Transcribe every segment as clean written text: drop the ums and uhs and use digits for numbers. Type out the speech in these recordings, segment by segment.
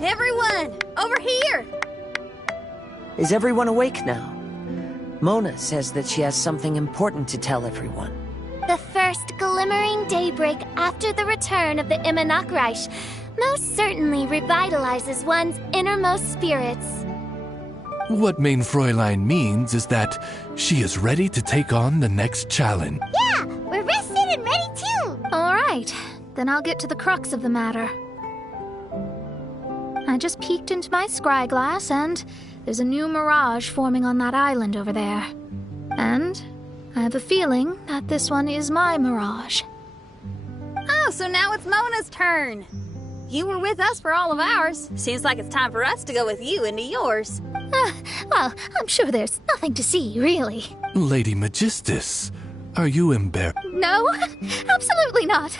Everyone, over here! Is everyone awake now? Mona says that she has something important to tell everyone. The first glimmering daybreak after the return of the Immanakreich most certainly revitalizes one's innermost spirits. What Main Fräulein means is that she is ready to take on the next challenge. Yeah, we're rested and ready too! Alright, then I'll get to the crux of the matter. I just peeked into my scry glass and there's a new mirage forming on that island over there. And I have a feeling that this one is my mirage. Oh, so now it's Mona's turn. You were with us for all of ours. Seems like it's time for us to go with you into yours. Well, I'm sure there's nothing to see, really. Lady Magistus, are you embarrassed? No, absolutely not.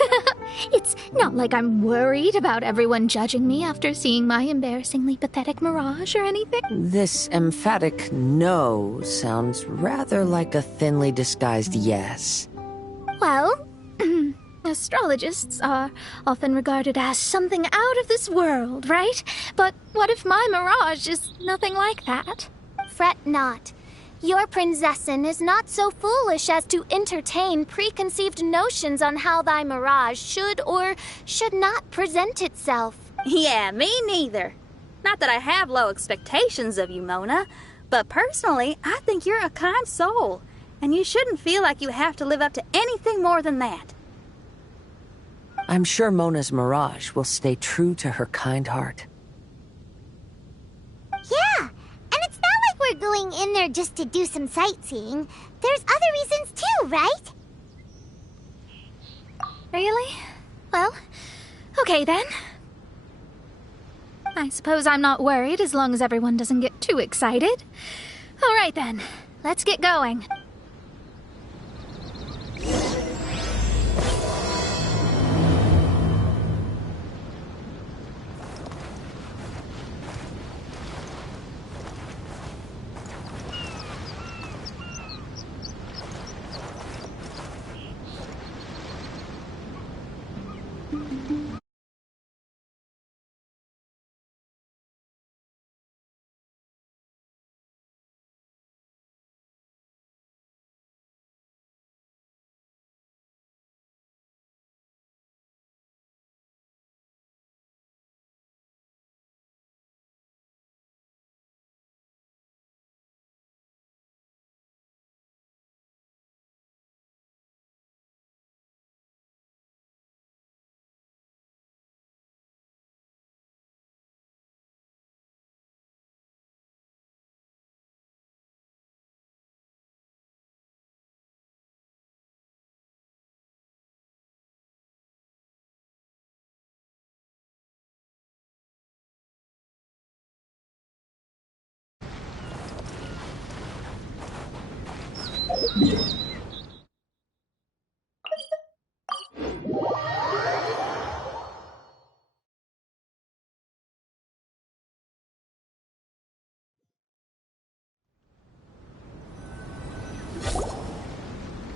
It's not like I'm worried about everyone judging me after seeing my embarrassingly pathetic mirage or anything. This emphatic no sounds rather like a thinly disguised yes. Well, astrologists are often regarded as something out of this world, right? But what if my mirage is nothing like that? Fret not. Your prinzessin is not so foolish as to entertain preconceived notions on how thy mirage should or should not present itself. Yeah, me neither. Not that I have low expectations of you, Mona, but personally, I think you're a kind soul, and you shouldn't feel like you have to live up to anything more than that. I'm sure Mona's mirage will stay true to her kind heart. Yeah, and it's not like we're going in there just to do some sightseeing. There's other reasons too, right? Really? Well, okay then. I suppose I'm not worried as long as everyone doesn't get too excited. Alright then, let's get going.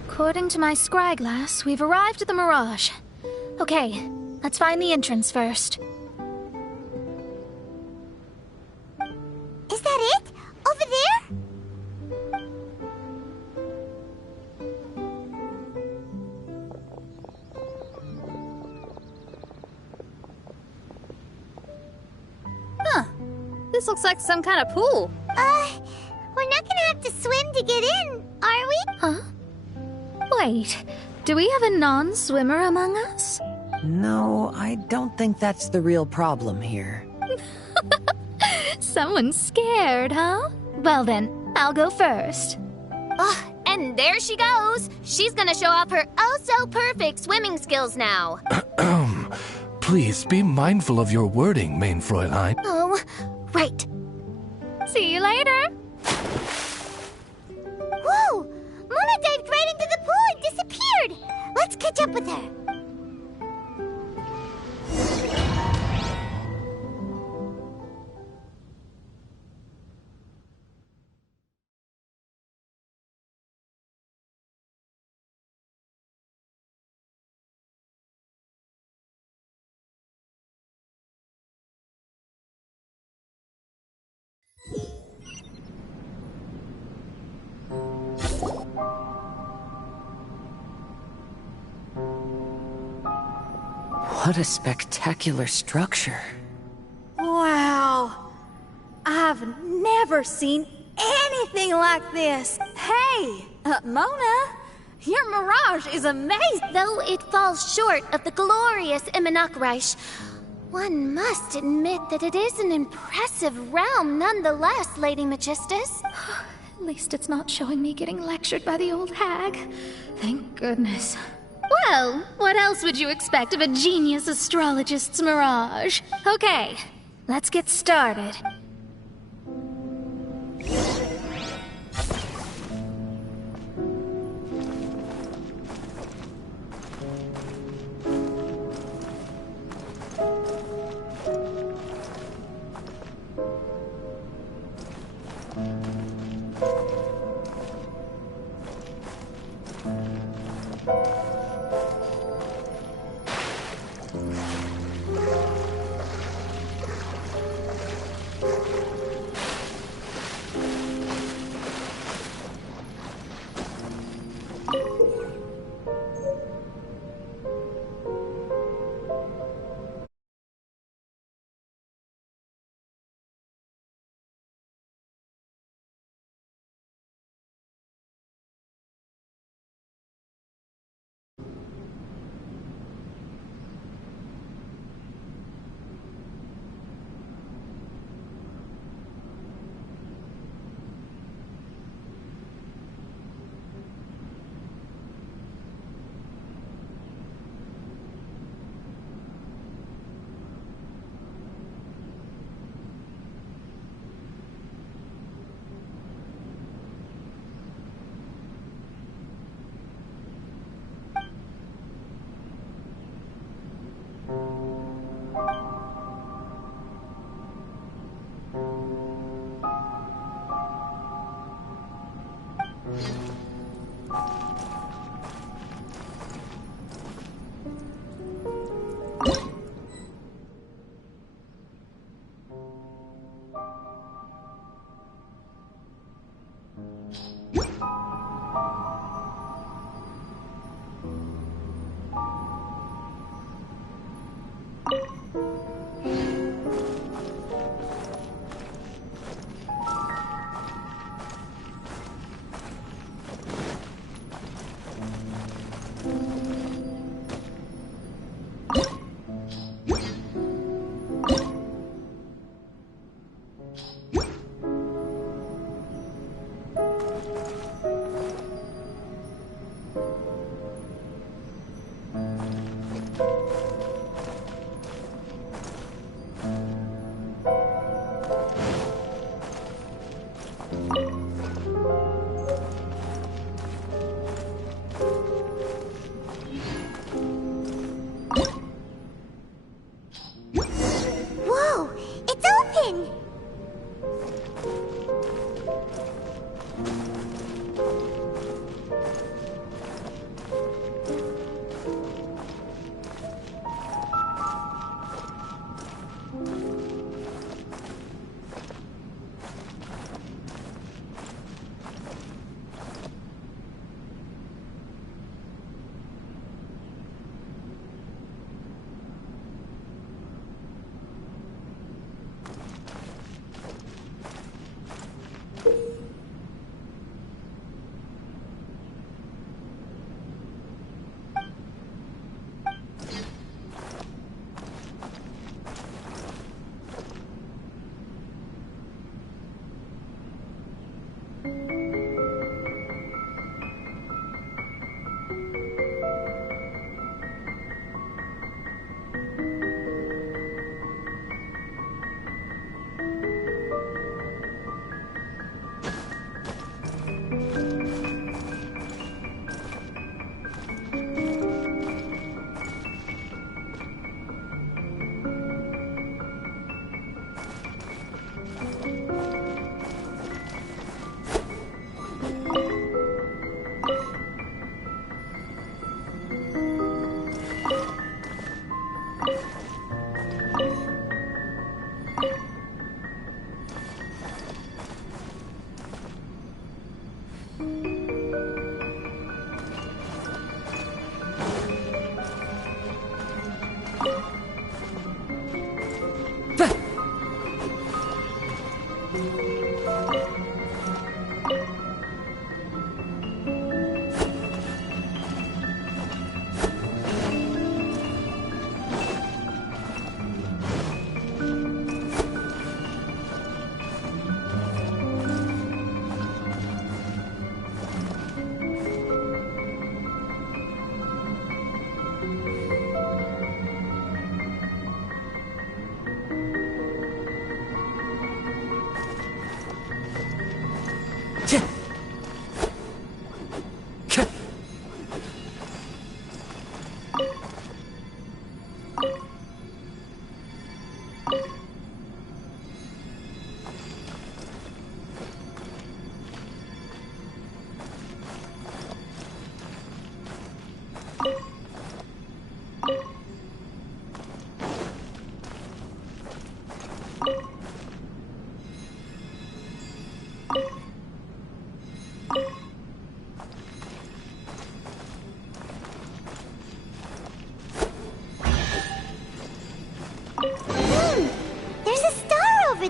According to my scry glass, we've arrived at the Mirage. Okay, let's find the entrance first. Is that it? Over there? Huh. This looks like some kind of pool. We're not gonna have to swim to get in, are we? Huh? Wait, do we have a non-swimmer among us? No, I don't think that's the real problem here. Someone's scared, huh? Well then, I'll go first. Oh, and there she goes. She's gonna show off her oh-so-perfect swimming skills now. Please be mindful of your wording, Main Fräulein. Oh, right. See you later. Whoa! Mona dived right into the pool and disappeared! Let's catch up with her. What a spectacular structure. Wow. I've never seen anything like this. Hey, Mona, your mirage is amazing. Though it falls short of the glorious Immonakreich, one must admit that it is an impressive realm nonetheless, Lady Magistus. At least it's not showing me getting lectured by the old hag. Thank goodness. Well, what else would you expect of a genius astrologist's mirage? Okay, let's get started.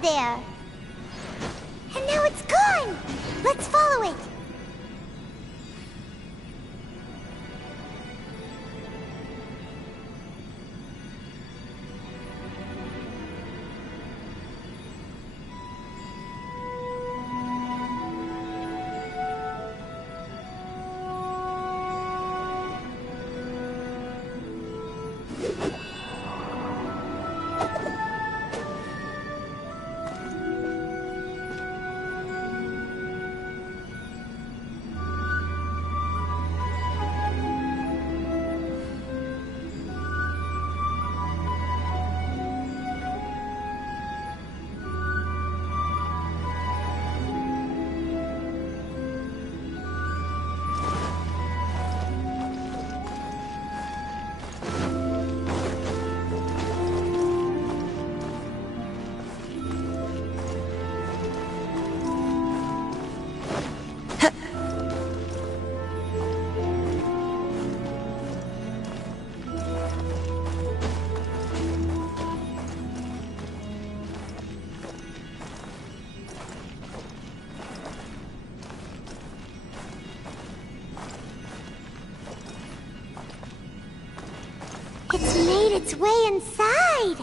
there. And now it's gone! Let's follow it! It's made its way inside!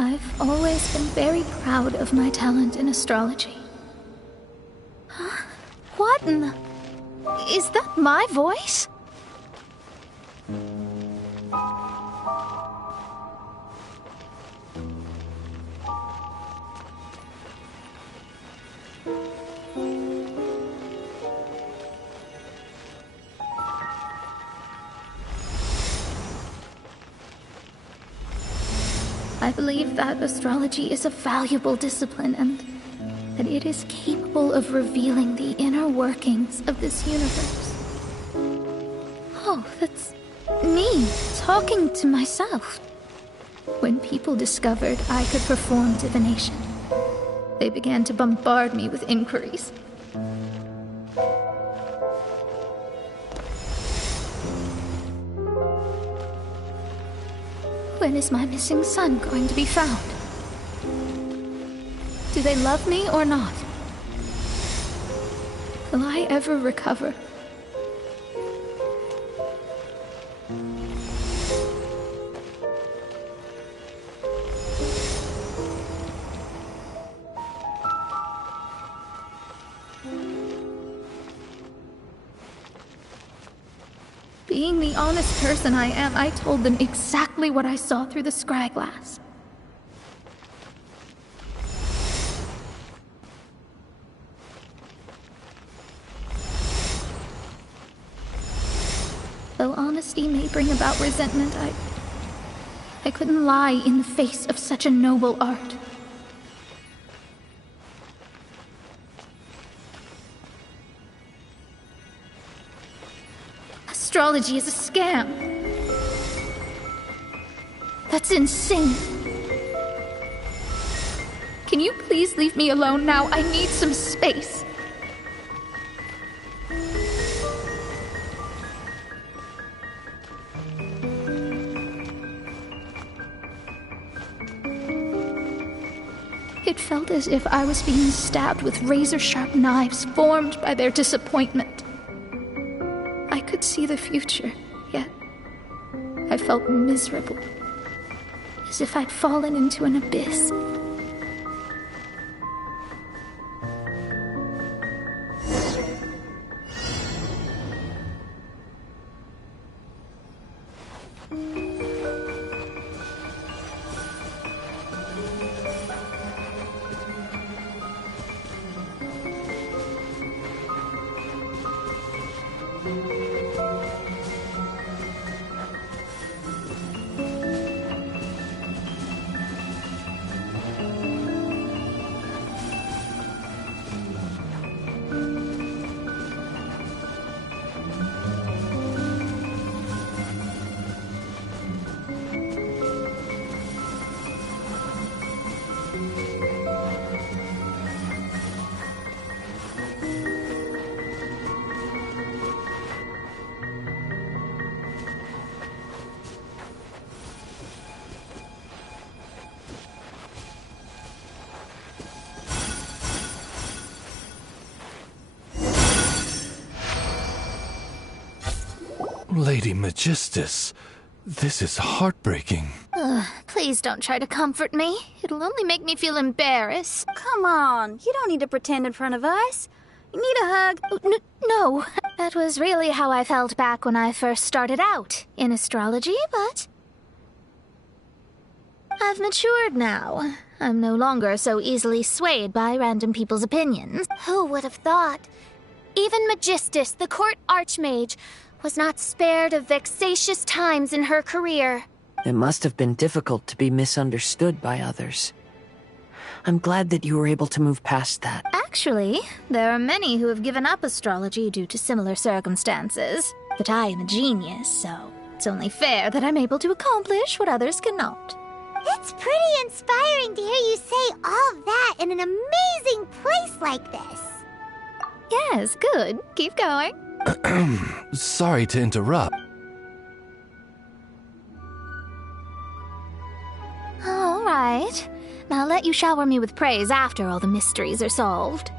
I've always been very proud of my talent in astrology. Huh? What in the... Is that my voice? I believe that astrology is a valuable discipline and that it is capable of revealing the inner workings of this universe. Oh, that's me talking to myself. When people discovered I could perform divination, they began to bombard me with inquiries. When is my missing son going to be found? Do they love me or not? Will I ever recover? Being the honest person I am, I told them exactly what I saw through the scry glass. Though honesty may bring about resentment, I couldn't lie in the face of such a noble art. Astrology is a scam. That's insane. Can you please leave me alone now? I need some space. It felt as if I was being stabbed with razor-sharp knives formed by their disappointment. I could see the future, yet I felt miserable, as if I'd fallen into an abyss. Lady Magistus, this is heartbreaking. Please don't try to comfort me. It'll only make me feel embarrassed. Come on, you don't need to pretend in front of us. You need a hug. No, that was really how I felt back when I first started out in astrology, but I've matured now. I'm no longer so easily swayed by random people's opinions. Who would have thought? Even Magistus, the court archmage, was not spared of vexatious times in her career. It must have been difficult to be misunderstood by others. I'm glad that you were able to move past that. Actually, there are many who have given up astrology due to similar circumstances. But I am a genius, so it's only fair that I'm able to accomplish what others cannot. It's pretty inspiring to hear you say all that in an amazing place like this. Yes, good. Keep going. Sorry to interrupt. All right. I'll let you shower me with praise after all the mysteries are solved.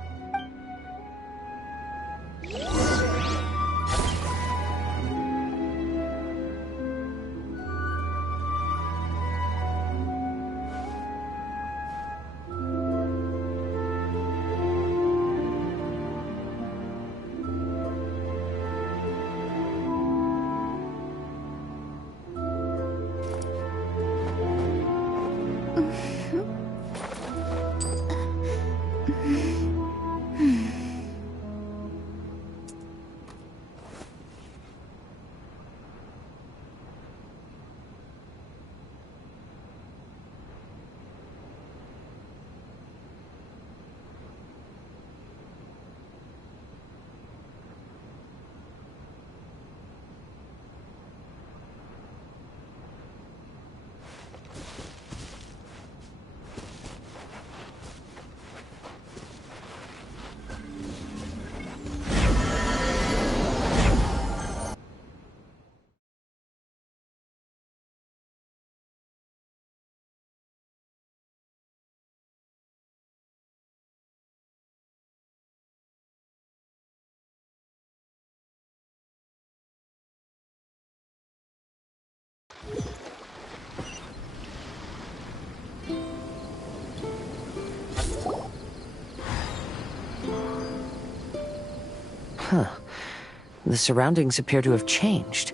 The surroundings appear to have changed.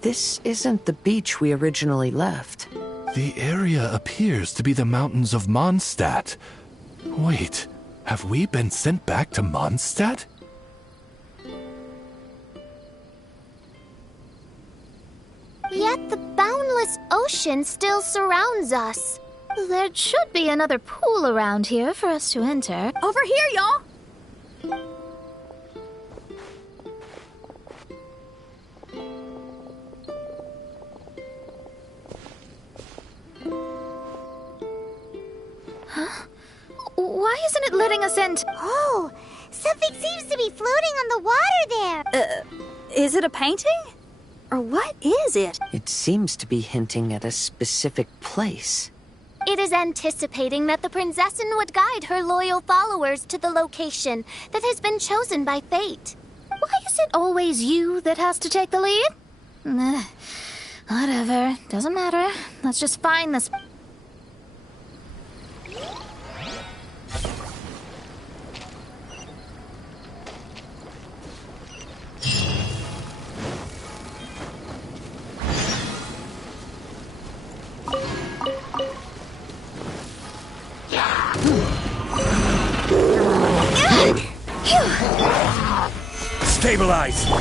This isn't the beach we originally left. The area appears to be the mountains of Mondstadt. Wait, have we been sent back to Mondstadt? Yet the boundless ocean still surrounds us. There should be another pool around here for us to enter. Over here, y'all. Why isn't it letting us in? Oh, something seems to be floating on the water there. Is it a painting? Or what is it? It seems to be hinting at a specific place. It is anticipating that the princessin would guide her loyal followers to the location that has been chosen by fate. Why is it always you that has to take the lead? Whatever, doesn't matter. Let's just find this. Stabilize! Fallen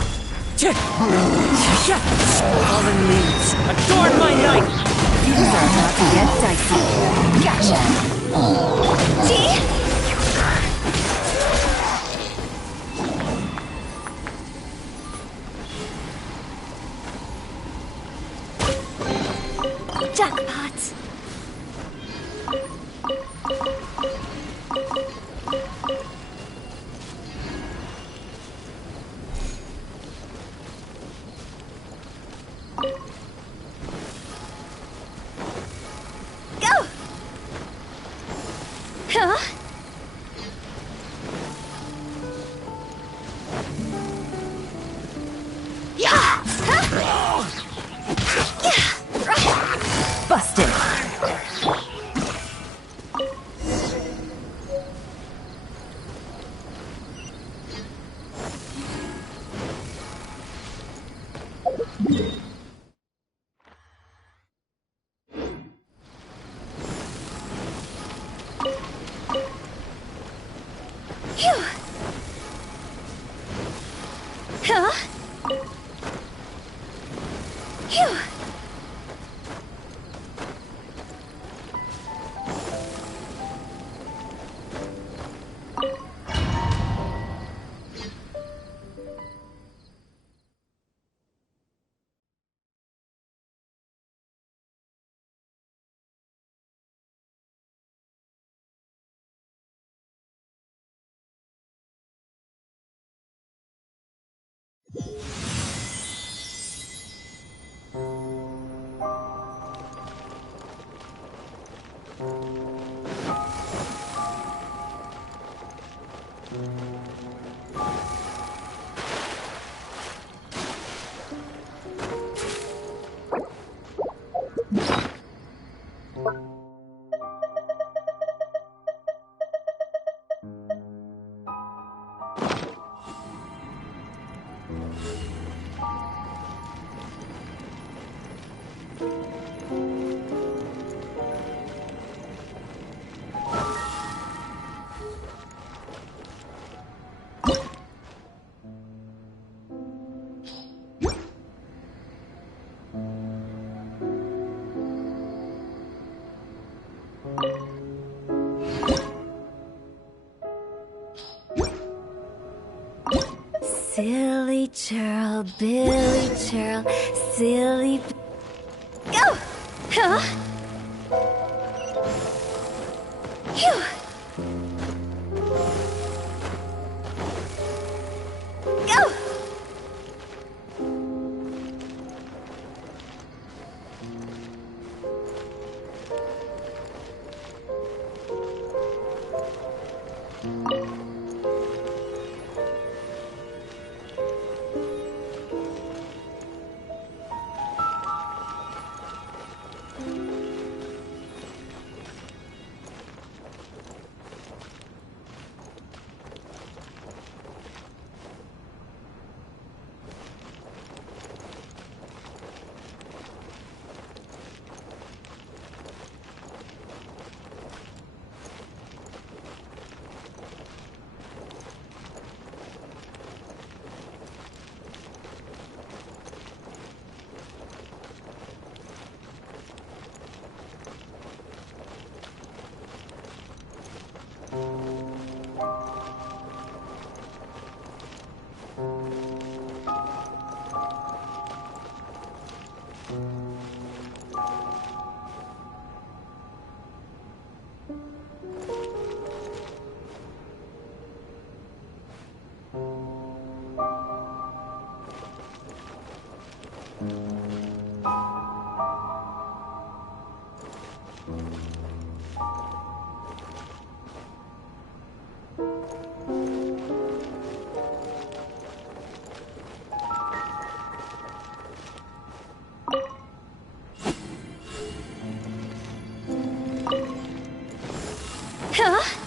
leaves, adorn my night! Things are about to get dicey. Gotcha. See? Jackpot. Go! Huh? Yeah! Huh? Silly churl, Billy churl, silly... Go! Huh? Phew! Go! Huh?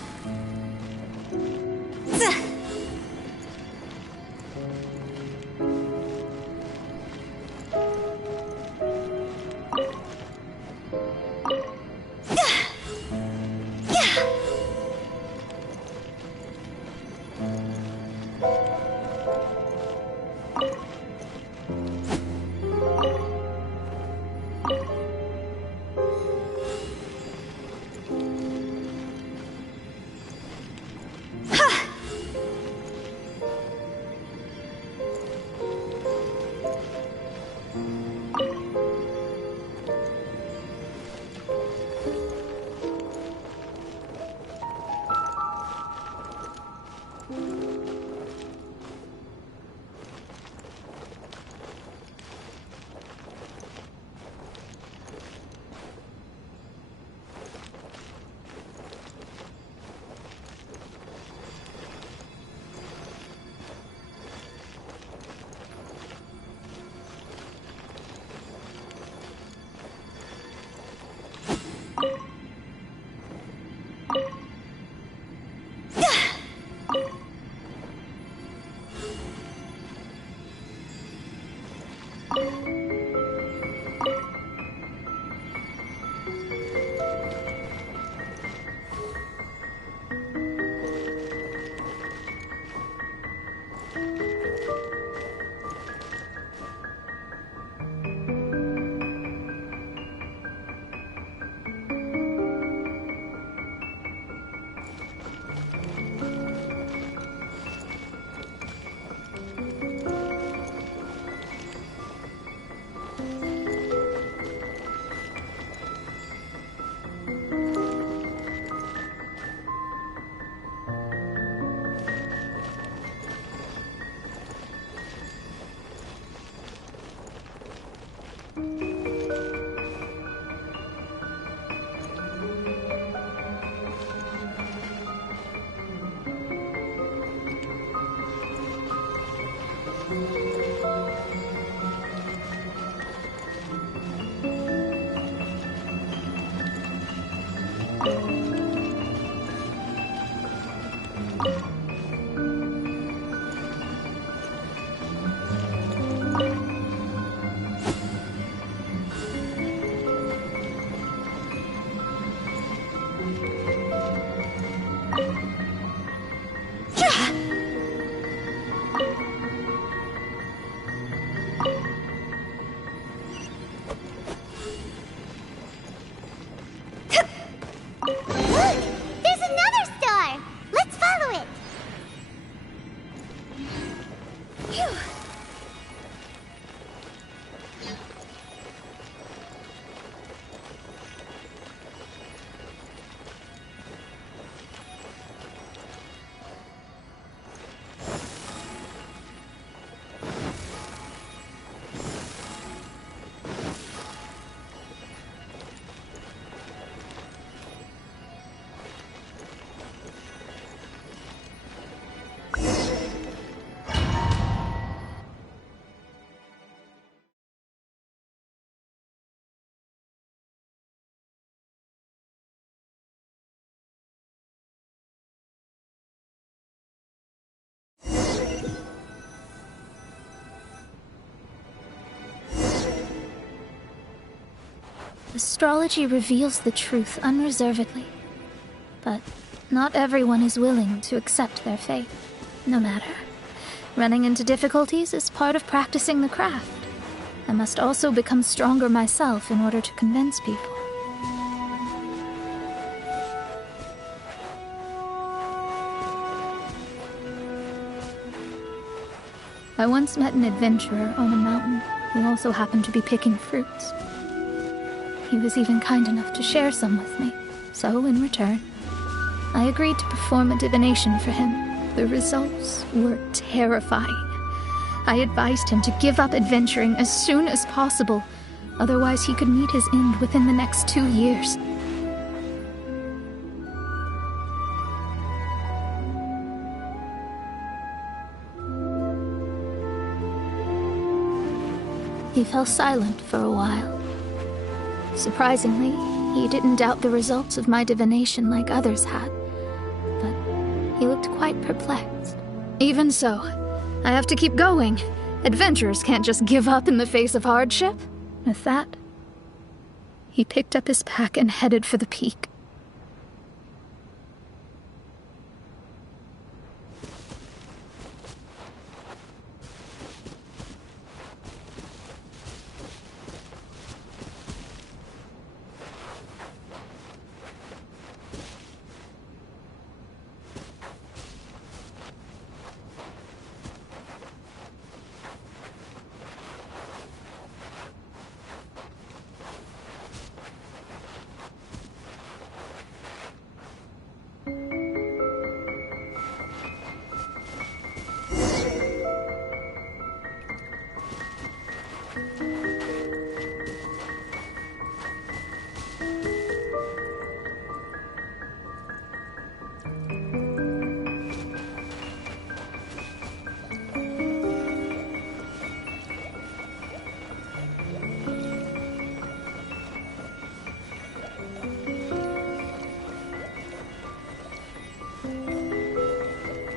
Astrology reveals the truth unreservedly. But not everyone is willing to accept their fate, no matter. Running into difficulties is part of practicing the craft. I must also become stronger myself in order to convince people. I once met an adventurer on a mountain who also happened to be picking fruits. He was even kind enough to share some with me, so in return, I agreed to perform a divination for him. The results were terrifying. I advised him to give up adventuring as soon as possible, otherwise he could meet his end within the next 2 years. He fell silent for a while. Surprisingly, he didn't doubt the results of my divination like others had, but he looked quite perplexed. Even so, I have to keep going. Adventurers can't just give up in the face of hardship. With that, he picked up his pack and headed for the peak.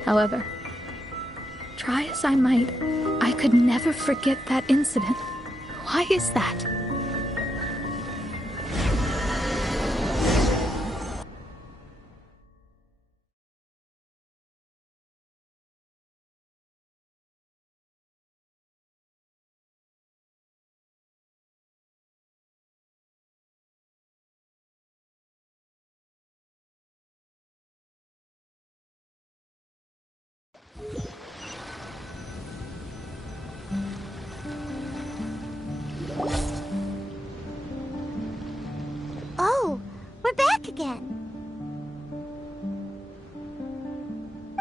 However, try as I might, I could never forget that incident. Why is that? Oh, we're back again.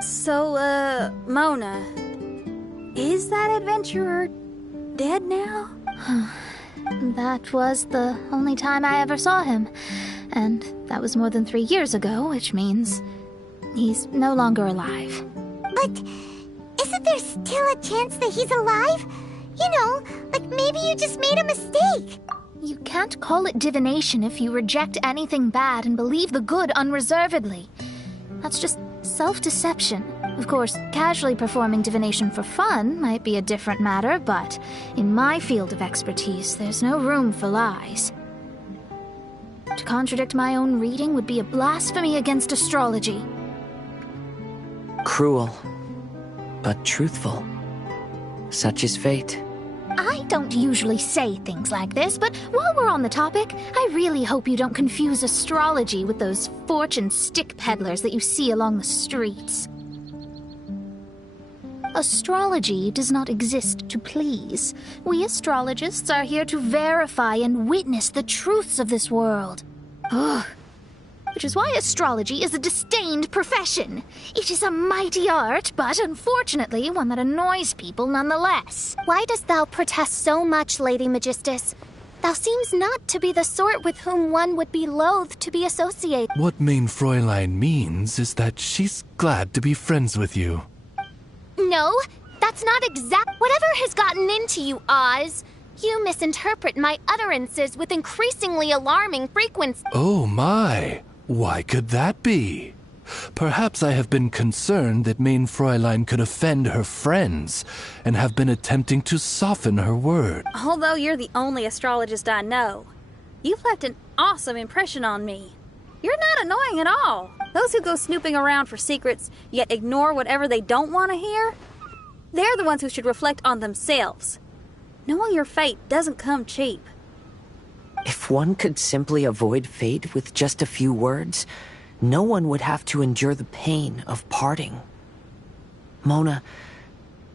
So, Mona, is that adventurer dead now? That was the only time I ever saw him, and that was more than 3 years ago, which means he's no longer alive. But isn't there still a chance that he's alive? You know, like maybe you just made a mistake. You can't call it divination if you reject anything bad and believe the good unreservedly. That's just self-deception. Of course, casually performing divination for fun might be a different matter, but in my field of expertise, there's no room for lies. To contradict my own reading would be a blasphemy against astrology. Cruel, but truthful. Such is fate. I don't usually say things like this, but while we're on the topic, I really hope you don't confuse astrology with those fortune stick peddlers that you see along the streets. Astrology does not exist to please. We astrologists are here to verify and witness the truths of this world. Ugh. Which is why astrology is a disdained profession. It is a mighty art, but unfortunately one that annoys people nonetheless. Why dost thou protest so much, Lady Magistus? Thou seems not to be the sort with whom one would be loath to be associated. What Mein Fräulein means is that she's glad to be friends with you. No, that's not exact. Whatever has gotten into you, Oz, you misinterpret my utterances with increasingly alarming frequency. Oh my! Why could that be? Perhaps I have been concerned that Mein Fräulein could offend her friends, and have been attempting to soften her word. Although you're the only astrologist I know, You've left an awesome impression on me. You're not annoying at all. Those who go snooping around for secrets, yet ignore whatever they don't want to hear, they're the ones who should reflect on themselves. Knowing your fate doesn't come cheap. If one could simply avoid fate with just a few words, no one would have to endure the pain of parting. Mona,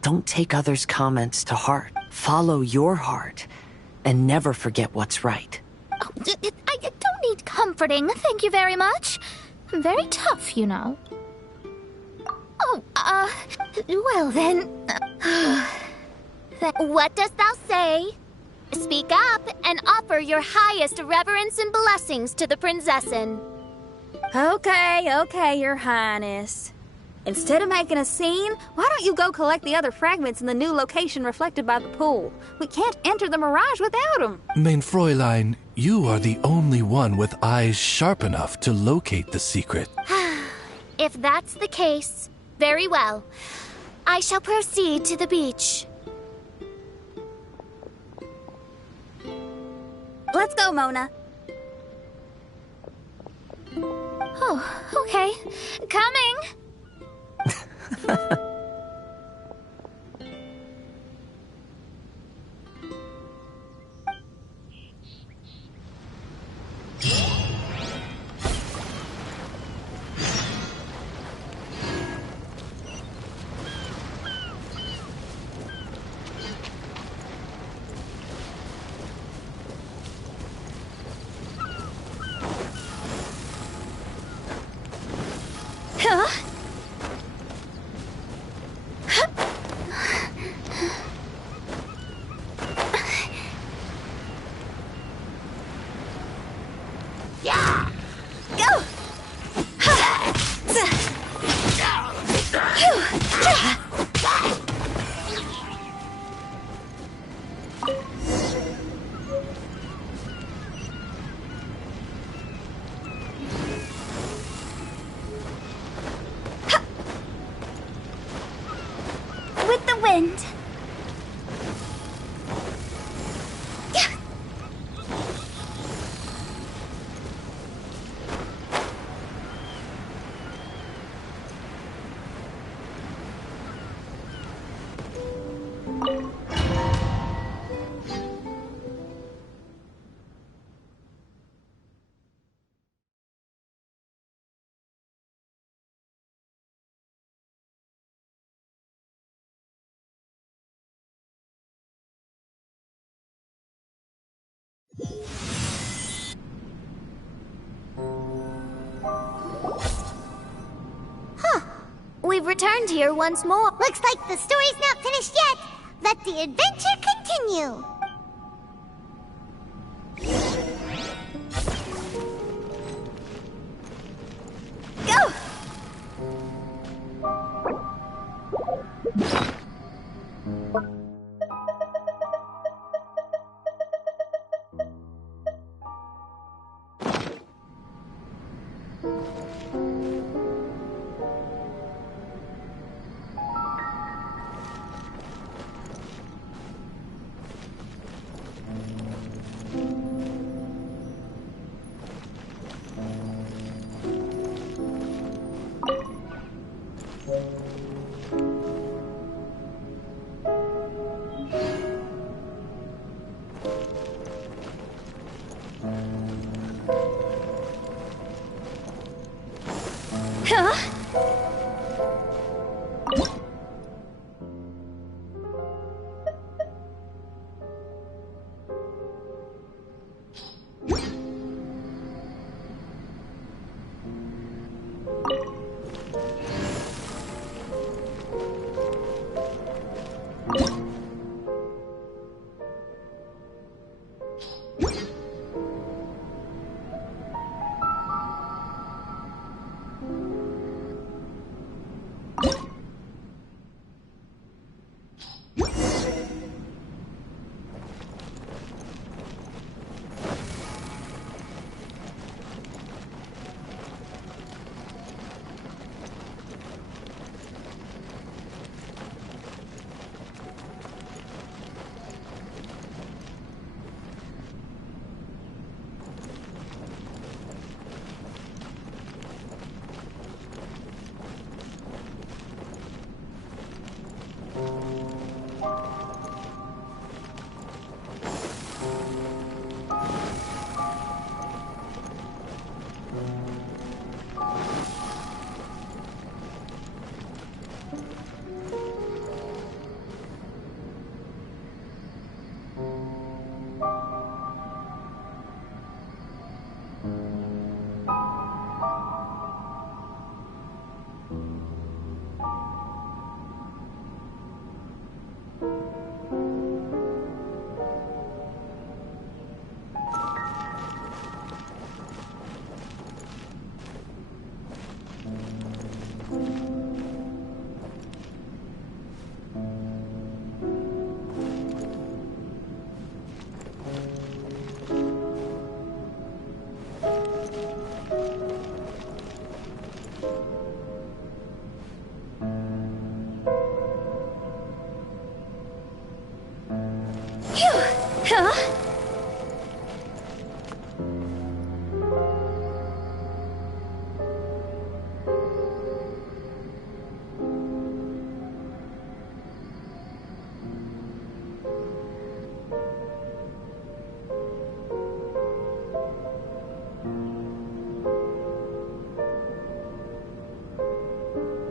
don't take others' comments to heart. Follow your heart, and never forget what's right. Oh, I don't need comforting, thank you very much. I'm very tough, you know. Oh, well then... What dost thou say? Speak up and offer your highest reverence and blessings to the Prinzessin. Okay, Your Highness. Instead of making a scene, why don't you go collect the other fragments in the new location reflected by the pool? We can't enter the Mirage without them. Mein Fräulein, you are the only one with eyes sharp enough to locate the secret. If that's the case, very well. I shall proceed to the beach. Let's go, Mona. Oh, okay. Coming! With the wind. We've returned here once more. Looks like the story's not finished yet. Let the adventure continue. Go!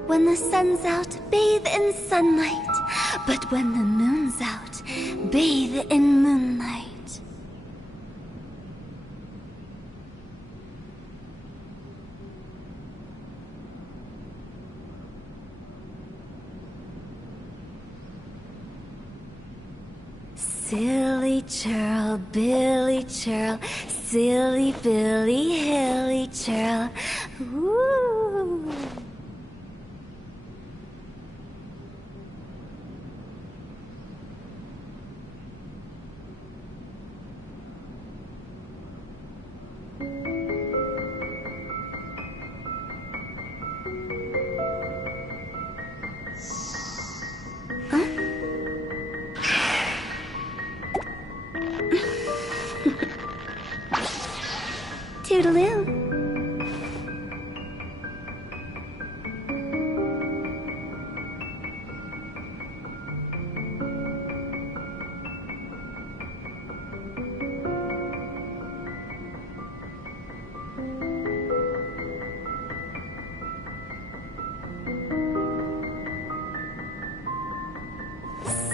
When the sun's out, bathe in sunlight. But when the moon's out, bathe in moonlight. Silly churl, Billy churl, silly Billy, hilly churl. Ooh. Toodaloo.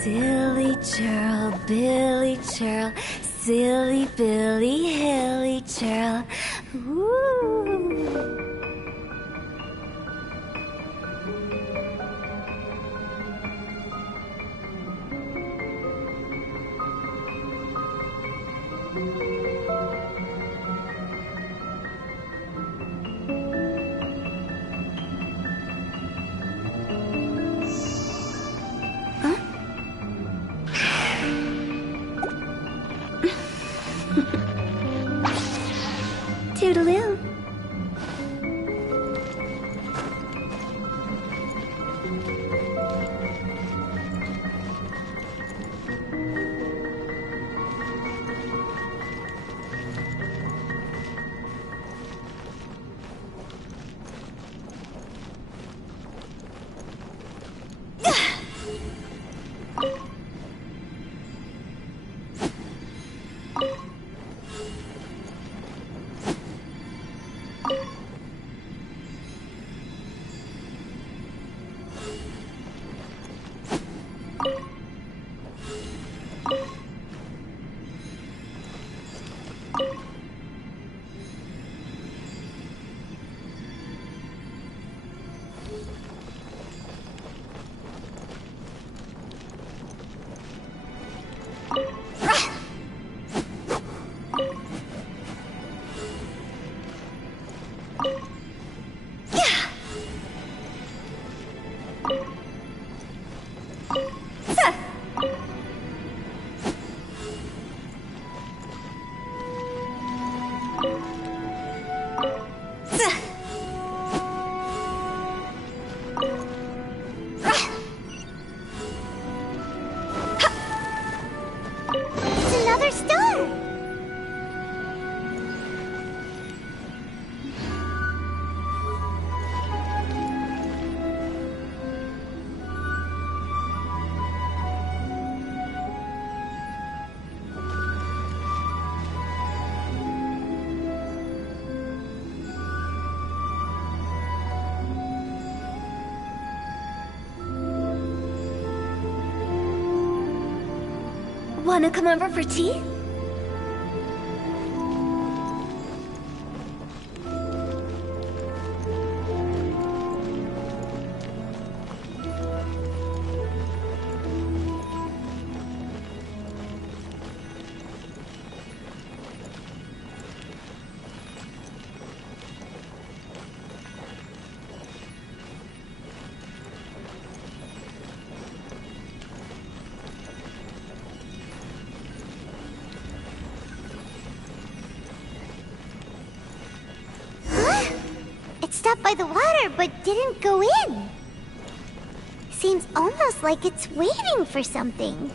Silly churl, Billy churl, silly Billy, hilly churl. Ooh. Toodaloo. It's another star! Wanna come over for tea? up by the water but didn't go in. Seems almost like it's waiting for something.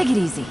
Take it easy.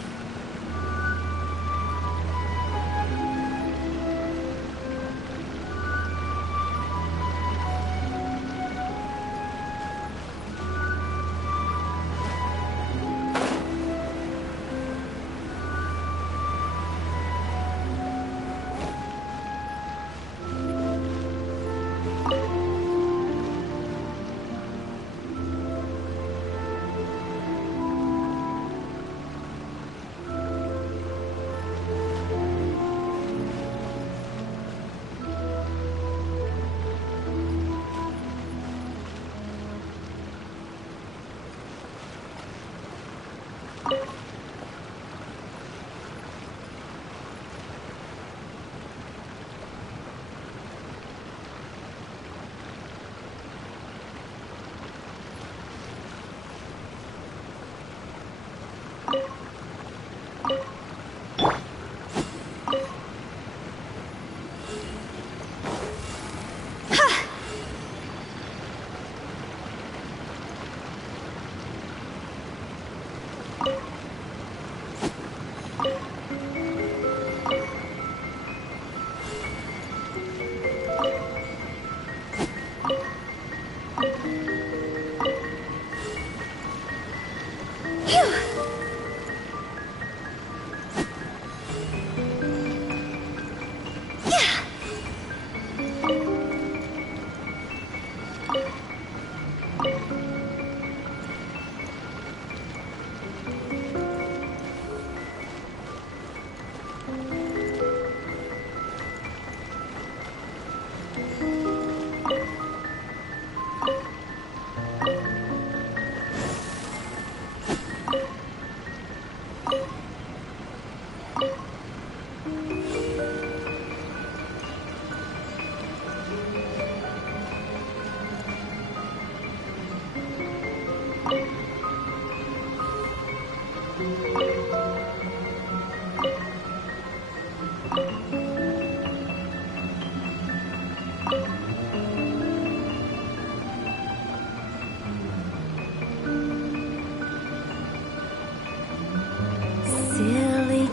Silly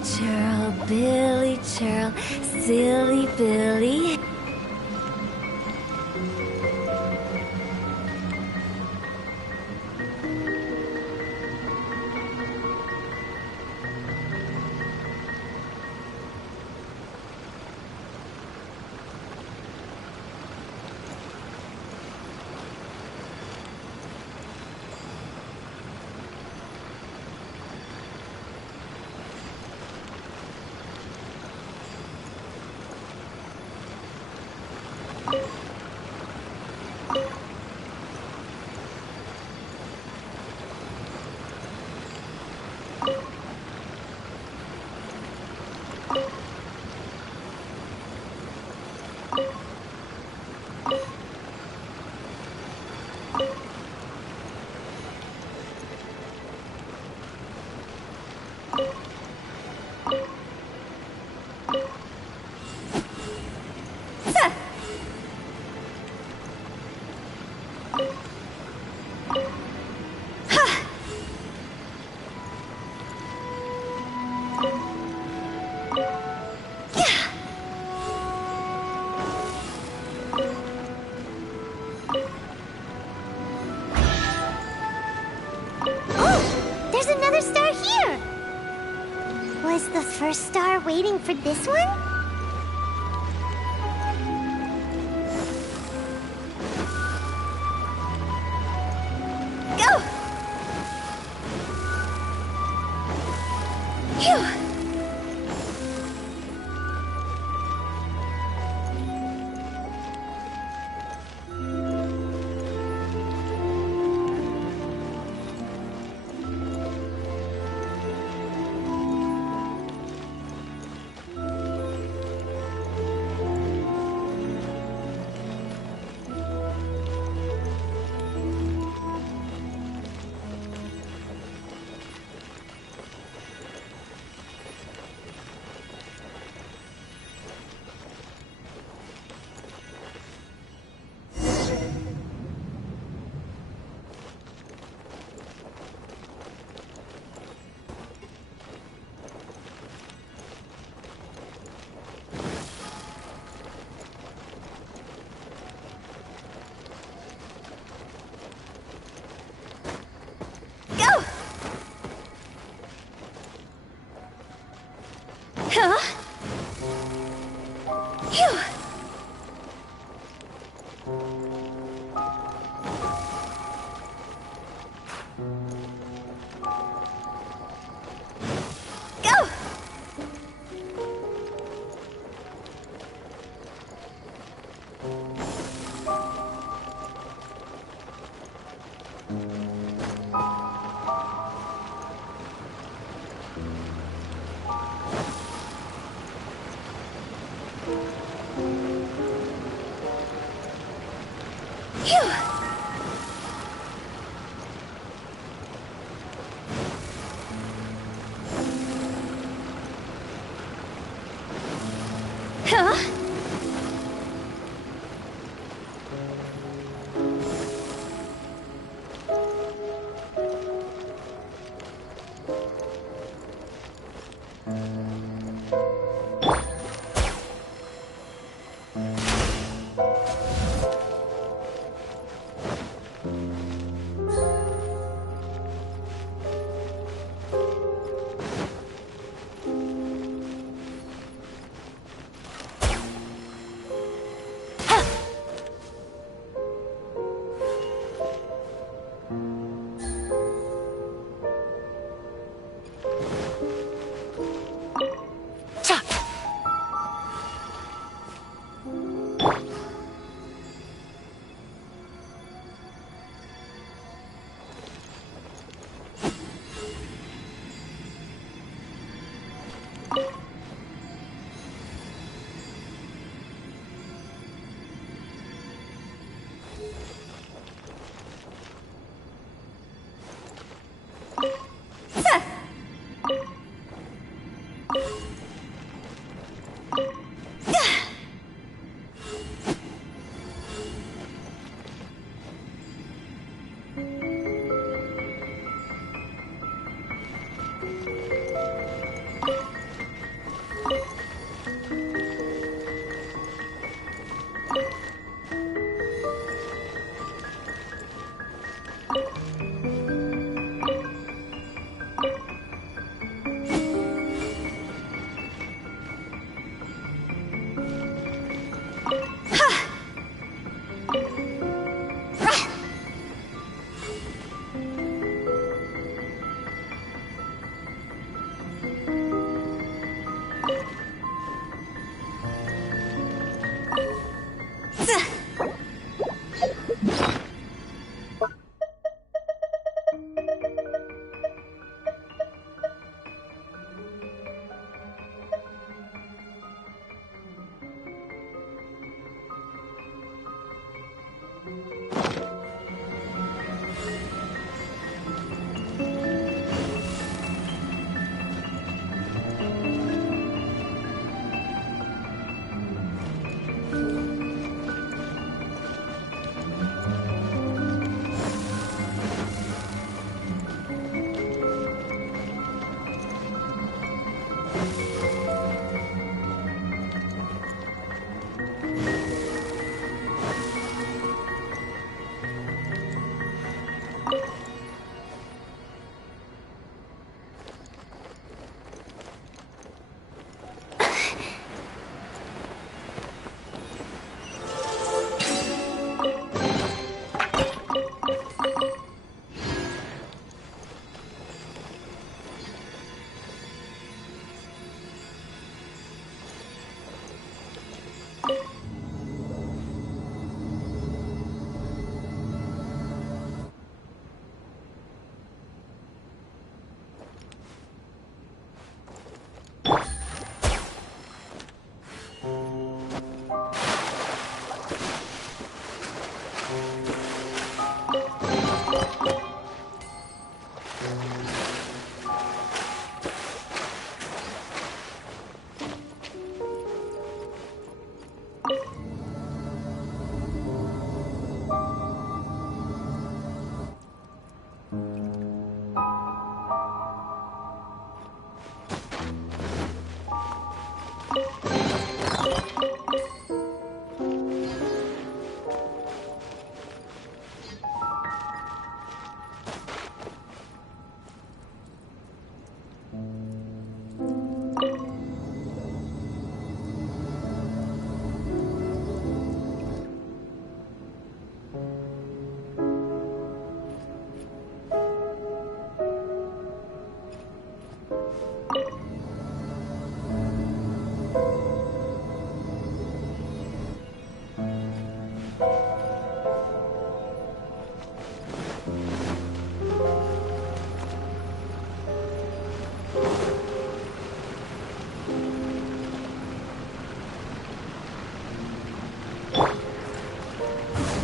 churl, Billy churl, silly Billy. Oh, there's another star here! Was the first star waiting for this one? Go! Phew! Huh? Phew! Go! Phew! Huh?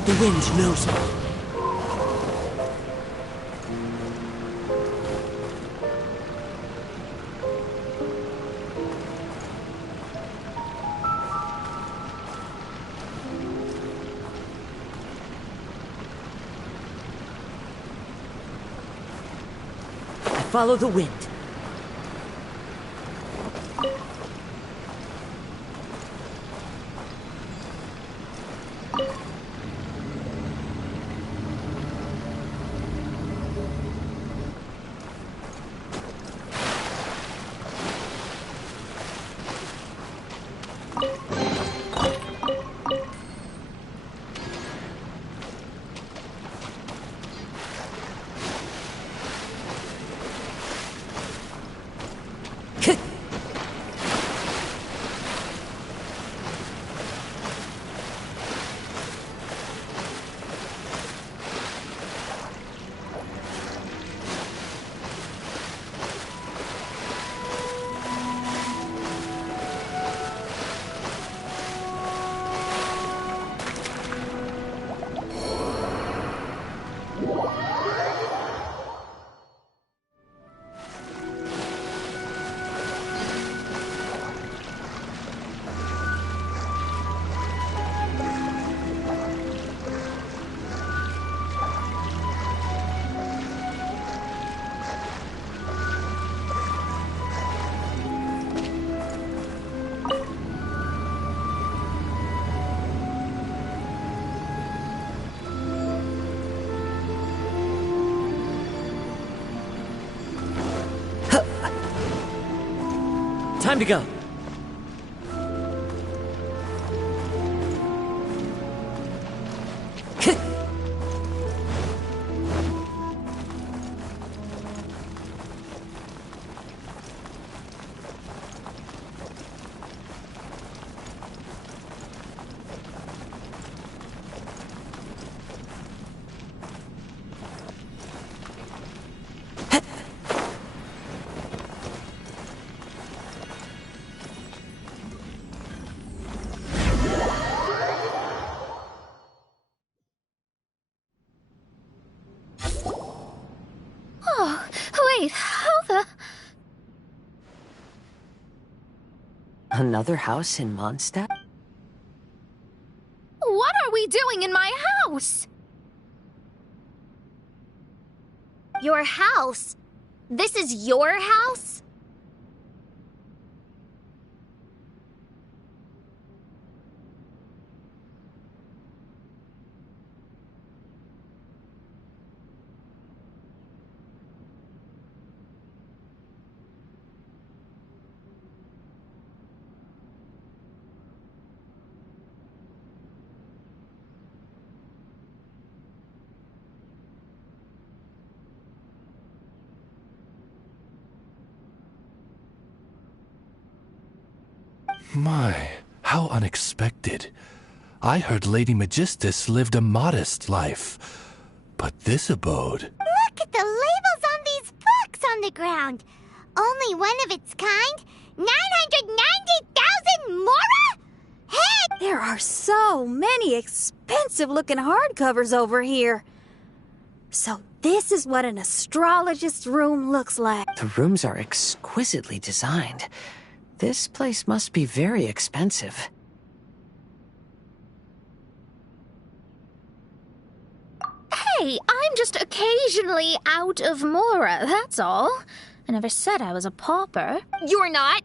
The wind knows me. I follow the wind. Time to go. Oh, wait, how the... Another house in Mondstadt? What are we doing in my house? Your house? This is your house? My, how unexpected. I heard Lady Magistus lived a modest life. But this abode... Look at the labels on these books on the ground. Only one of its kind? 990,000 Mora? Hey! There are so many expensive-looking hardcovers over here. So this is what an astrologist's room looks like. The rooms are exquisitely designed. This place must be very expensive. Hey, I'm just occasionally out of Mora, that's all. I never said I was a pauper. You're not?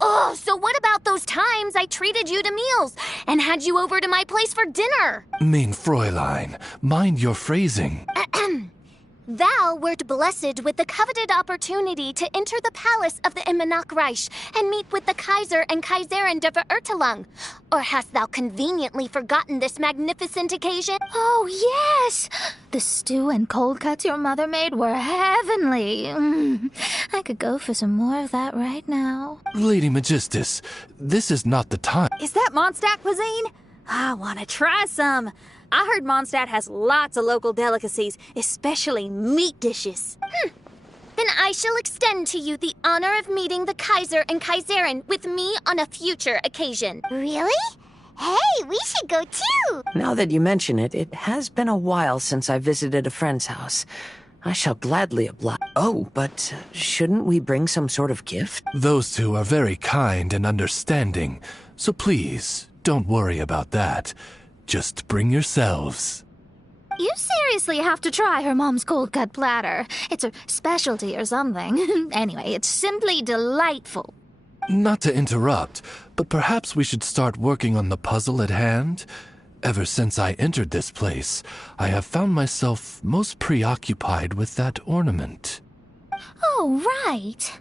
Oh, so what about those times I treated you to meals and had you over to my place for dinner? Mein Fräulein, mind your phrasing. Thou wert blessed with the coveted opportunity to enter the palace of the Immenachreich and meet with the Kaiser and Kaiserin der Verurteilung. Or hast thou conveniently forgotten this magnificent occasion? Oh, yes! The stew and cold cuts your mother made were heavenly. I could go for some more of that right now. Lady Magistus, this is not the time. Is that Mondstadt cuisine? I want to try some. I heard Mondstadt has lots of local delicacies, especially meat dishes. Then I shall extend to you the honor of meeting the Kaiser and Kaiserin with me on a future occasion. Really? Hey, we should go too! Now that you mention it, it has been a while since I visited a friend's house. I shall gladly oblige. Oh, but shouldn't we bring some sort of gift? Those two are very kind and understanding, so please, don't worry about that. Just bring yourselves. You seriously have to try her mom's cold cut platter. It's her specialty or something. Anyway, it's simply delightful. Not to interrupt, but perhaps we should start working on the puzzle at hand? Ever since I entered this place, I have found myself most preoccupied with that ornament. Oh, right.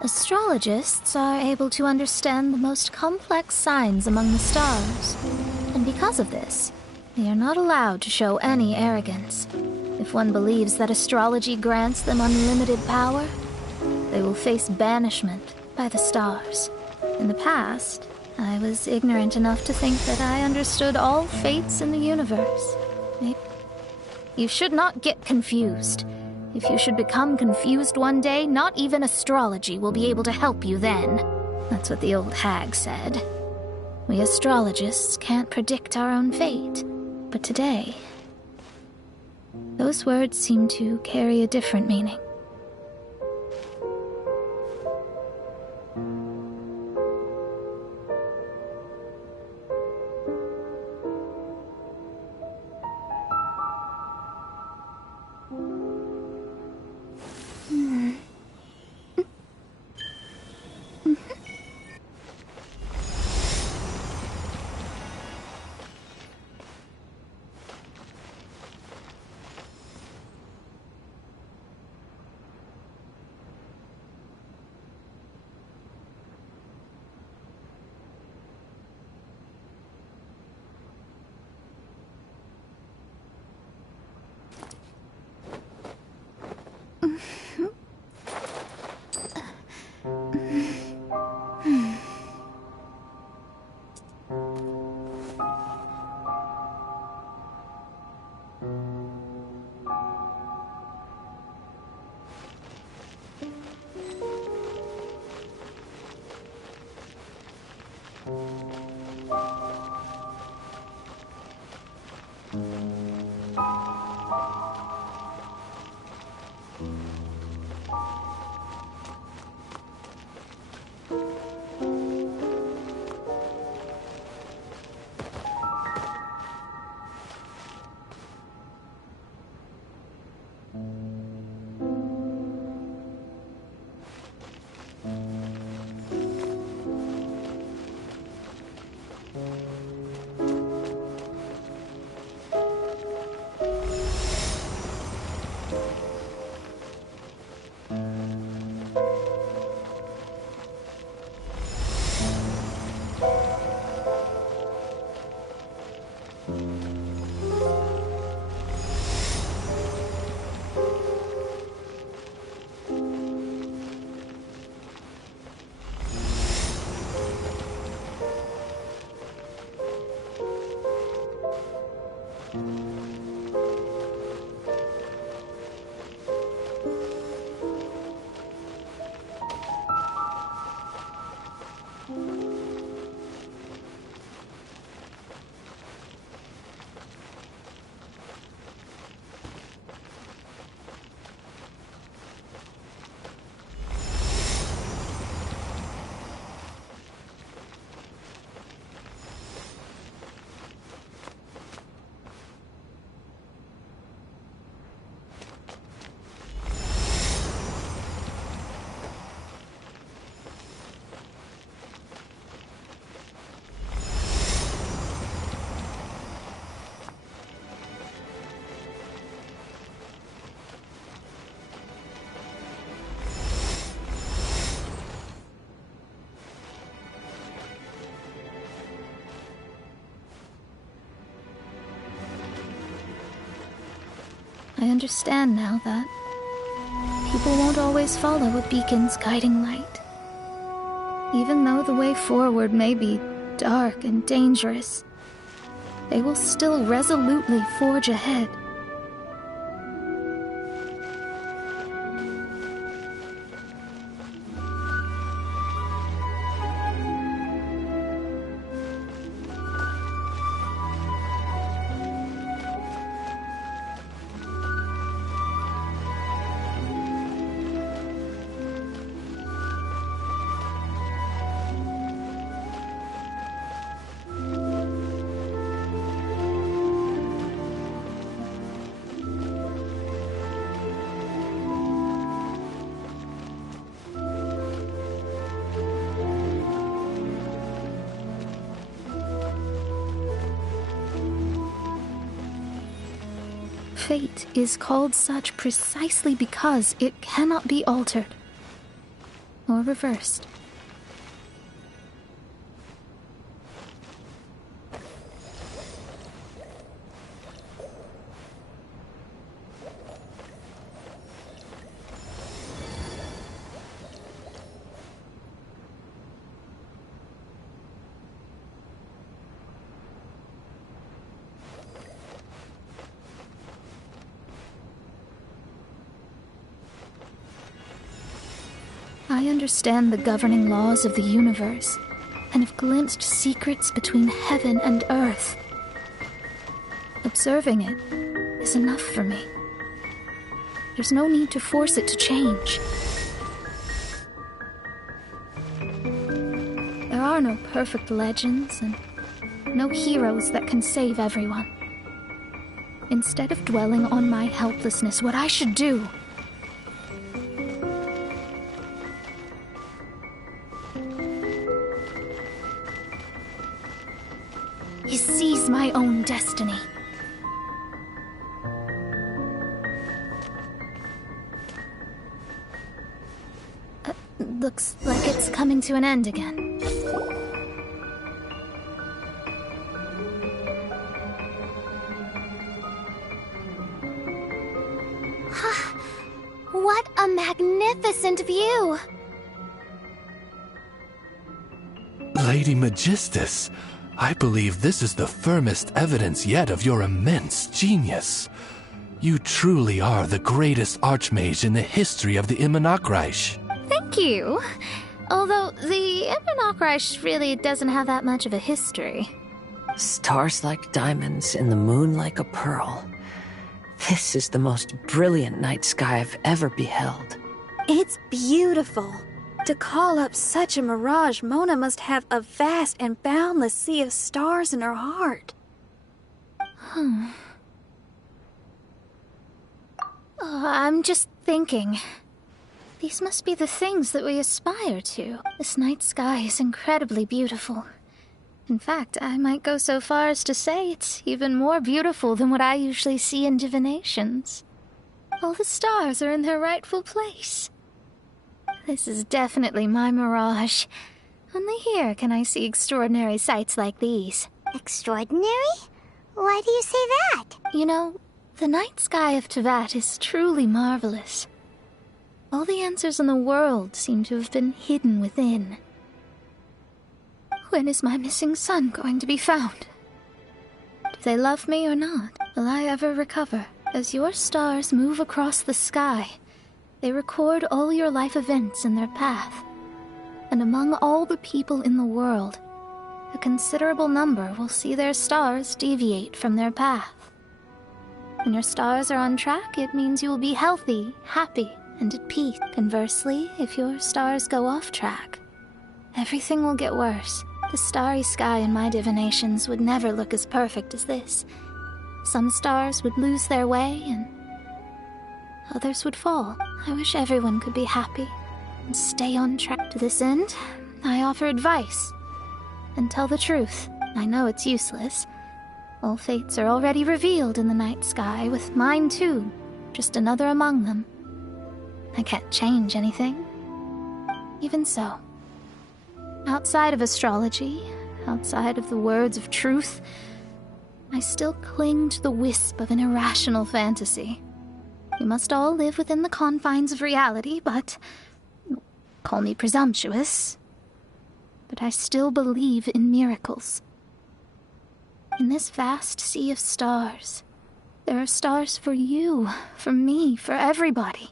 Astrologists are able to understand the most complex signs among the stars, and because of this, they are not allowed to show any arrogance. If one believes that astrology grants them unlimited power, they will face banishment by the stars. In the past, I was ignorant enough to think that I understood all fates in the universe. You should not get confused. If you should become confused one day, not even astrology will be able to help you then. That's what the old hag said. We astrologists can't predict our own fate. But today, those words seem to carry a different meaning. I understand now that people won't always follow a beacon's guiding light. Even though the way forward may be dark and dangerous, they will still resolutely forge ahead. Fate is called such precisely because it cannot be altered. or reversed. I understand the governing laws of the universe, and have glimpsed secrets between heaven and earth. Observing it is enough for me. There's no need to force it to change. There are no perfect legends, and no heroes that can save everyone. Instead of dwelling on my helplessness, what I should do is seize my own destiny. Looks like it's coming to an end again. What a magnificent view! Lady Magistus, I believe this is the firmest evidence yet of your immense genius. You truly are the greatest archmage in the history of the Immonakreich. Thank you. Although the Immonakreich really doesn't have that much of a history. Stars like diamonds and the moon like a pearl. This is the most brilliant night sky I've ever beheld. It's beautiful. To call up such a mirage, Mona must have a vast and boundless sea of stars in her heart. I'm just thinking. These must be the things that we aspire to. This night sky is incredibly beautiful. In fact, I might go so far as to say it's even more beautiful than what I usually see in divinations. All the stars are in their rightful place. This is definitely my mirage. Only here can I see extraordinary sights like these. Extraordinary? Why do you say that? You know, the night sky of Tevat is truly marvelous. All the answers in the world seem to have been hidden within. When is my missing son going to be found? Do they love me or not? Will I ever recover? As your stars move across the sky, they record all your life events in their path. And among all the people in the world, a considerable number will see their stars deviate from their path. When your stars are on track, it means you will be healthy, happy, and at peace. Conversely, if your stars go off track, everything will get worse. The starry sky in my divinations would never look as perfect as this. Some stars would lose their way, and others would fall. I wish everyone could be happy and stay on track. To this end, I offer advice and tell the truth. I know it's useless. All fates are already revealed in the night sky, with mine too, just another among them. I can't change anything. Even so, outside of astrology, outside of the words of truth, I still cling to the wisp of an irrational fantasy. We must all live within the confines of reality, but call me presumptuous, but I still believe in miracles. In this vast sea of stars, there are stars for you, for me, for everybody.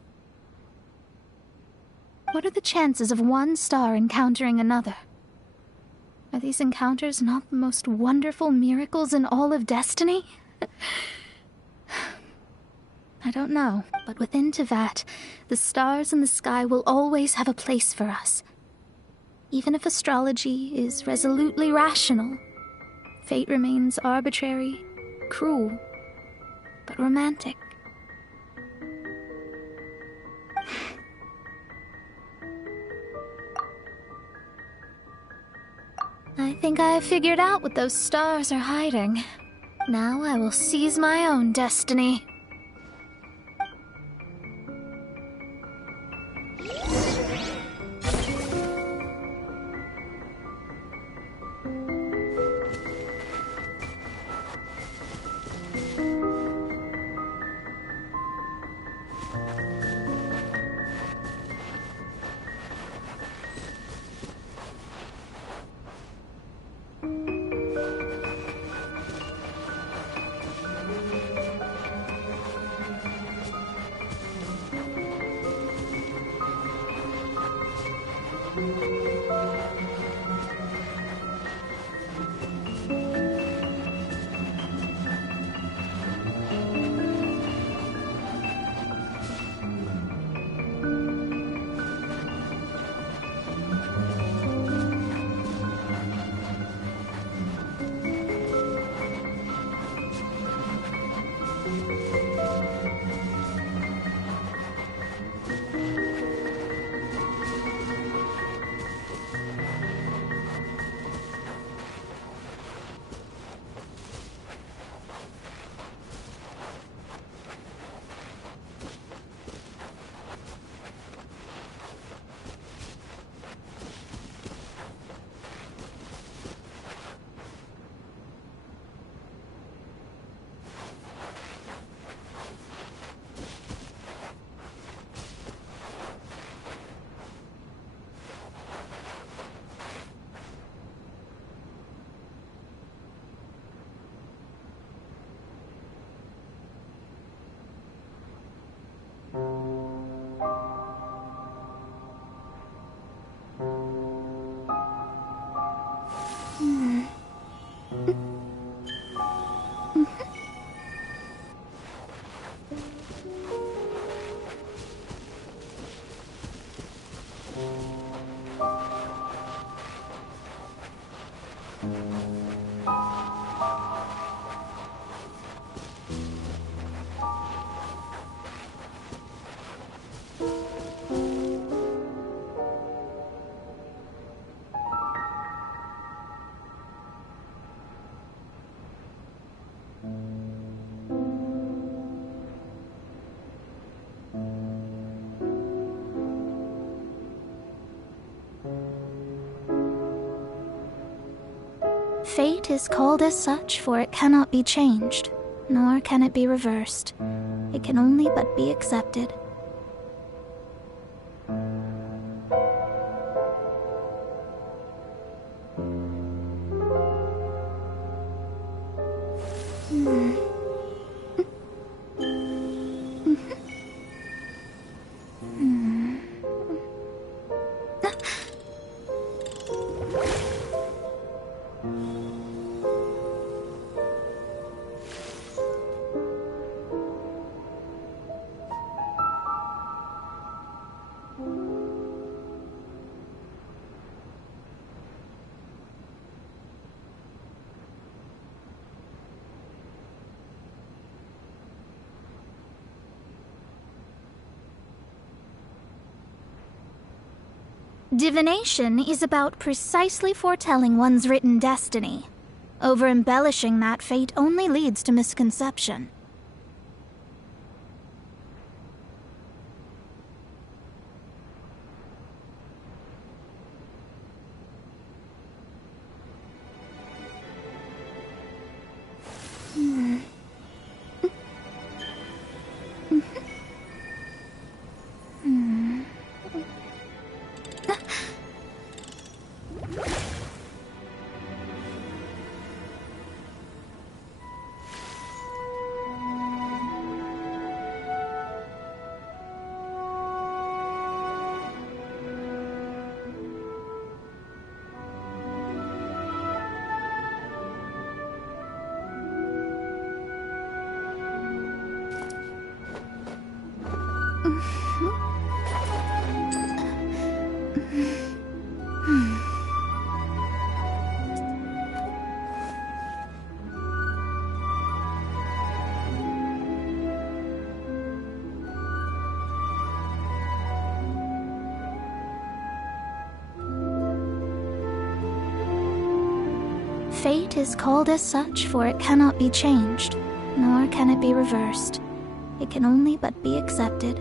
What are the chances of one star encountering another? Are these encounters not the most wonderful miracles in all of destiny? I don't know, but within Tevat, the stars in the sky will always have a place for us. Even if astrology is resolutely rational, fate remains arbitrary, cruel, but romantic. I think I have figured out what those stars are hiding. Now I will seize my own destiny. Fate is called as such, for it cannot be changed, nor can it be reversed. It can only but be accepted. Divination is about precisely foretelling one's written destiny. Over-embellishing that fate only leads to misconception. Fate is called as such, for it cannot be changed, nor can it be reversed. It can only but be accepted.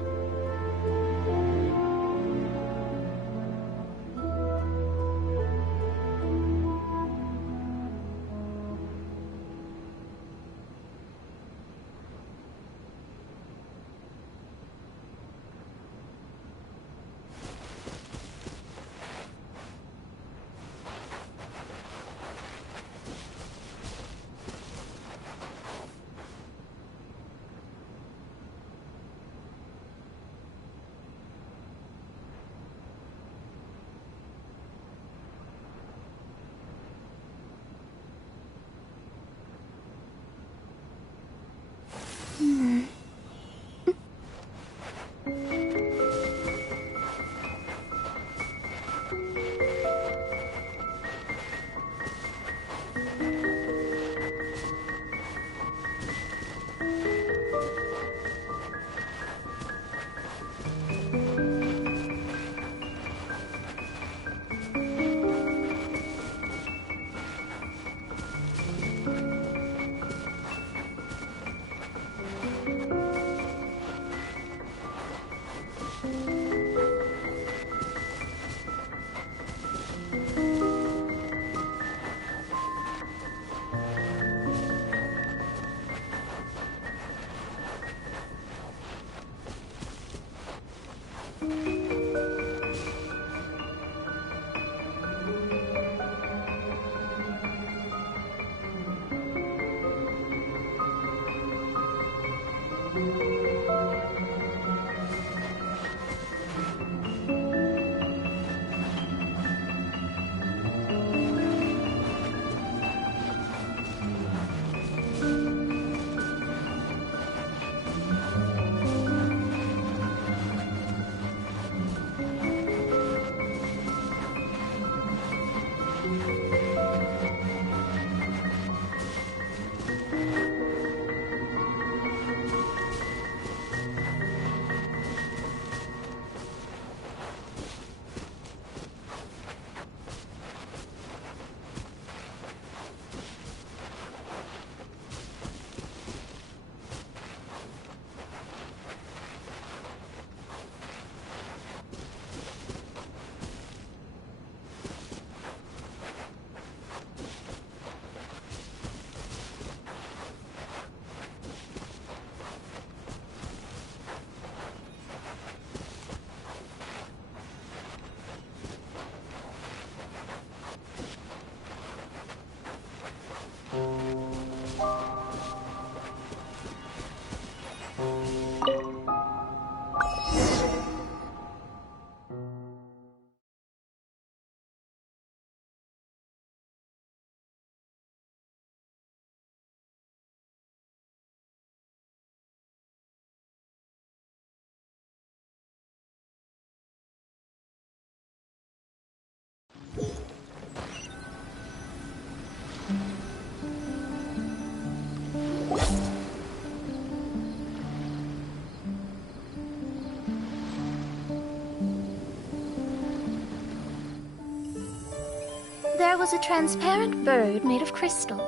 There was a transparent bird made of crystal.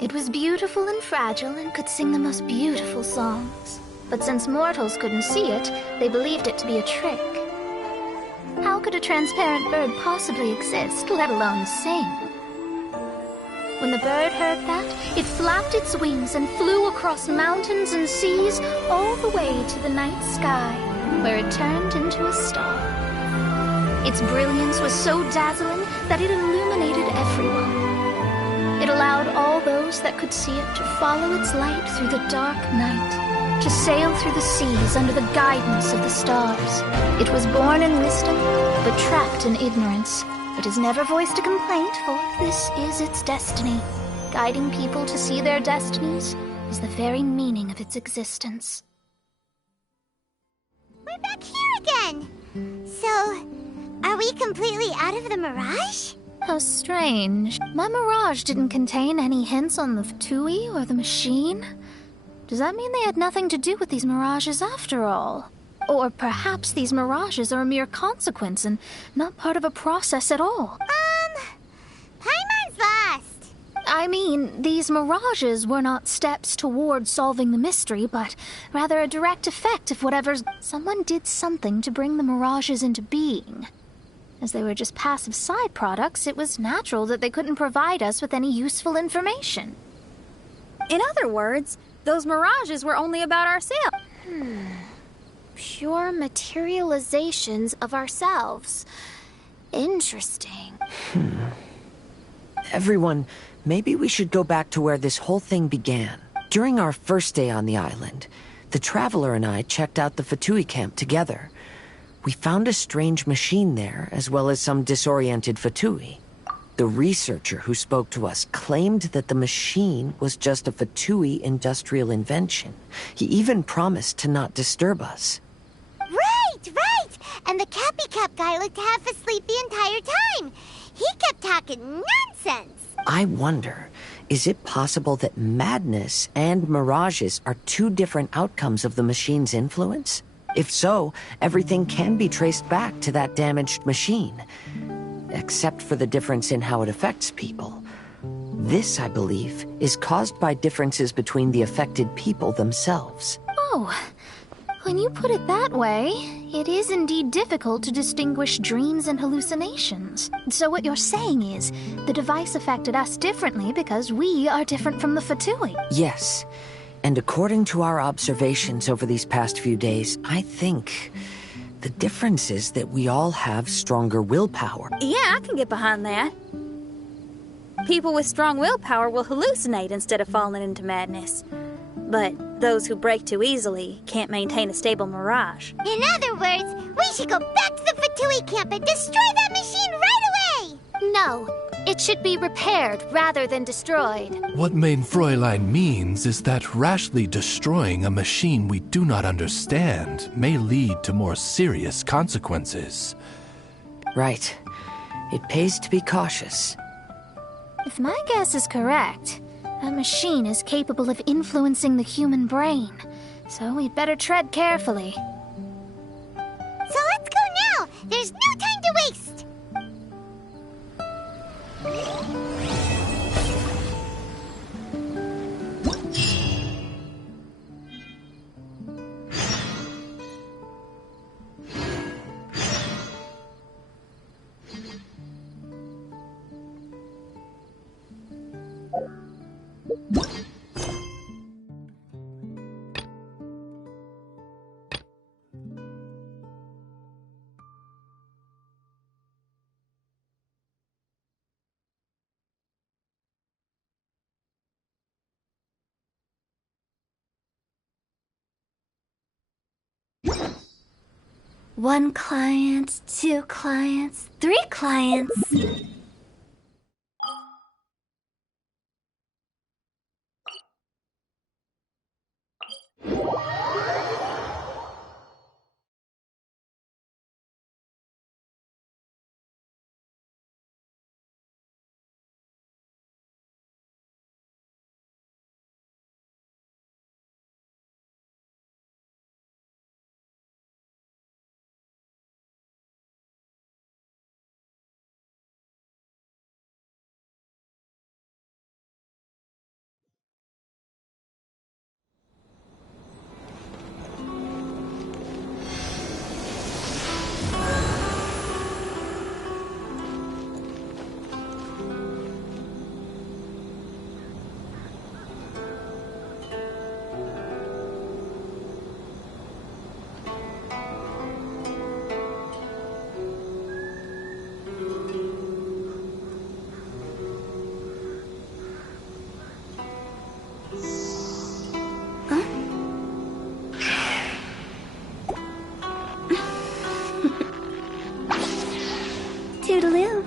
It was beautiful and fragile and could sing the most beautiful songs. But since mortals couldn't see it, they believed it to be a trick. How could a transparent bird possibly exist, let alone sing? When the bird heard that, it flapped its wings and flew across mountains and seas all the way to the night sky, where it turned into a star. Its brilliance was so dazzling that it illuminated everyone. It allowed all those that could see it to follow its light through the dark night, to sail through the seas under the guidance of the stars. It was born in wisdom, but trapped in ignorance. It has never voiced a complaint, for this is its destiny. Guiding people to see their destinies is the very meaning of its existence. We're back here again! So, are we completely out of the mirage? How strange. My mirage didn't contain any hints on the Fatui or the machine. Does that mean they had nothing to do with these mirages after all? Or perhaps these mirages are a mere consequence and not part of a process at all? Paimon's lost! I mean, these mirages were not steps toward solving the mystery, but rather a direct effect of whatever's... Someone did something to bring the mirages into being. As they were just passive side products, it was natural that they couldn't provide us with any useful information. In other words, those mirages were only about ourselves. Pure materializations of ourselves. Interesting. Everyone, maybe we should go back to where this whole thing began. During our first day on the island, the Traveler and I checked out the Fatui camp together. We found a strange machine there, as well as some disoriented Fatui. The researcher who spoke to us claimed that the machine was just a Fatui industrial invention. He even promised to not disturb us. Right! And the Cappy Cup guy looked half asleep the entire time. He kept talking nonsense. I wonder, is it possible that madness and mirages are two different outcomes of the machine's influence? If so, everything can be traced back to that damaged machine. Except for the difference in how it affects people. This, I believe, is caused by differences between the affected people themselves. Oh, when you put it that way, it is indeed difficult to distinguish dreams and hallucinations. So what you're saying is, the device affected us differently because we are different from the Fatui. Yes, and according to our observations over these past few days, I think The difference is that we all have stronger willpower. Yeah, I can get behind that. People with strong willpower will hallucinate instead of falling into madness. But those who break too easily can't maintain a stable mirage. In other words, we should go back to the Fatui camp and destroy that machine right away! No, it should be repaired rather than destroyed. What mein Fräulein means is that rashly destroying a machine we do not understand may lead to more serious consequences. Right. It pays to be cautious. If my guess is correct, that machine is capable of influencing the human brain, so we'd better tread carefully. So let's go now! There's no time to waste! One client, two clients, three clients. Toodaloo.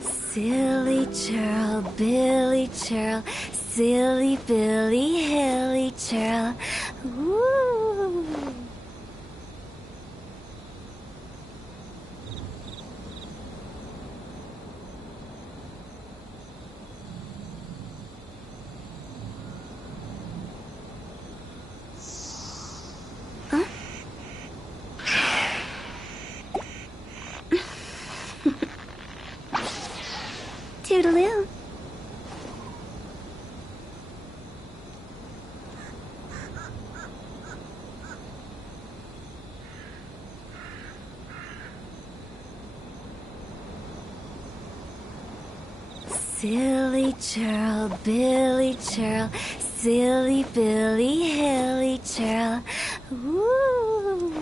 Silly churl, Billy churl, silly Billy, hilly churl. Ooh. Toodaloo. Silly churl, Billy churl, silly Billy, hilly churl. Ooh.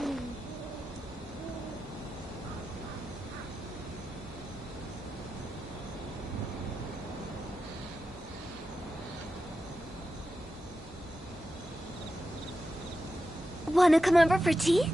Wanna come over for tea?